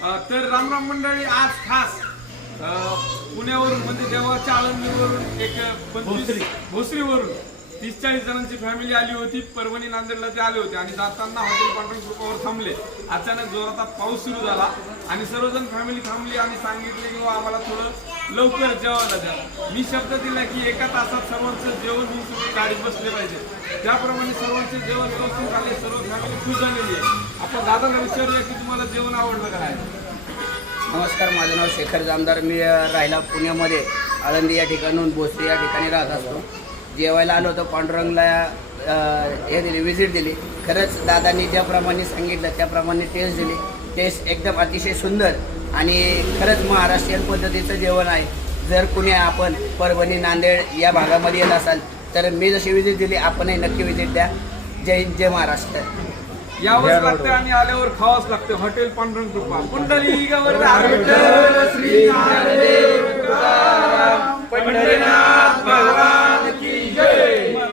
तर रामराम मंडळी, आज खास पुण्यावरून म्हणजे देवाच्या आळंदीवरून एक भोसरीवरून 30-40 जणांची फॅमिली आली होती. परभणी नांदेडला ते आले होते आणि जाताना हॉटेल पांढरंग कृपावर थांबले. अचानक जोरात पाऊस सुरू झाला आणि सर्वजण फॅमिली थांबली आणि सांगितले की आम्हाला थोडं लवकर जेवायला द्या. मी शब्द दिला की एका तासात सर्वांचं जेवण होऊन तुम्ही गाडीत बसले पाहिजे. त्याप्रमाणे सर्वांचे जेवण व्यवस्थित झाले, सर्व फॅमिली खुश झालेली आहे. आपण दादाला विचारूया की तुम्हाला जेवण आवडलं काय? नमस्कार, माझं नाव शेखर जामदार. मी राहिला पुण्यामध्ये आळंदी या ठिकाणून भोसरी या ठिकाणी राहत असतो. जेवायला आलो होतो, पांडुरंगला हे दिली, विजिट दिली. खरंच दादांनी ज्याप्रमाणे सांगितलं त्याप्रमाणे टेस्ट दिली. टेस्ट एकदम अतिशय सुंदर आणि खरंच महाराष्ट्रीयन पद्धतीचं जेवण आहे. जर कुणी आपण परभणी नांदेड या भागामध्ये येत असाल तर मी जशी विजिट दिली आपणही नक्की विजिट द्या. जय हिंद, जय महाराष्ट्र. यावंच लागते आणि आल्यावर खावाच लागते. हॉटेल पांढरंग कृपा. कुंडली गवर